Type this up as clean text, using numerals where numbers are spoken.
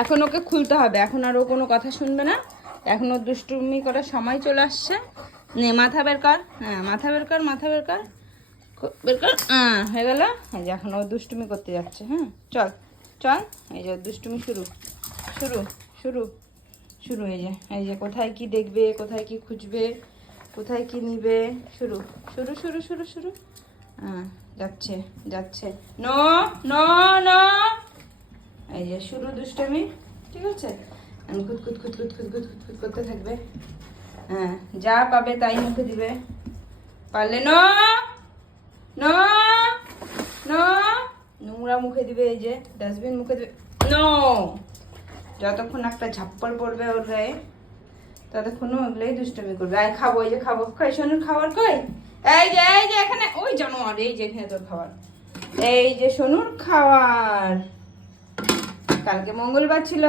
এখন ওকে খুলতে হবে, এখন আর ও কোনো কথা শুনবে না। এখন ওর দুষ্টুমি করার সময় চলে আসছে। নে মাথা বের কর, হ্যাঁ মাথা বের কর, মাথা বের কর, বের কর। হয়ে গেল। এই যে এখন ও দুষ্টুমি করতে যাচ্ছে। হ্যাঁ চল চল, এই যে দুষ্টুমি শুরু শুরু শুরু শুরু। এই যে কোথায় কি দেখবে, কোথায় কি খুঁজবে, কোথায় কি নিবে, শুরু শুরু শুরু শুরু শুরু। যাচ্ছে যাচ্ছে, নো নো নো। এই যে শুরু দুষ্টুমি, ঠিক আছে। আমি খুদ খুদ খুদ খুদ খুদ খুদ খুদ খুদ করতে থাকবে। হ্যাঁ যা পাবে তাই মুখে দিবে, পারলে নো নো নো, নোংরা মুখে দিবে, এই যে ডাস্টবিন মুখে দিবে, নো। যতক্ষণ একটা ঝাপ্পল পড়বে ওর গায়ে ততক্ষণ ওগুলোই দুষ্টুমি করবে। আয় খাবো, এই যে খাবো, কই সোনুর খাবার কই? এই যে এখানে, ওই জানোয়ার, এই যে এখানে তোর খাবার, এই যে সোনুর খাবার। কালকে মঙ্গলবার ছিল।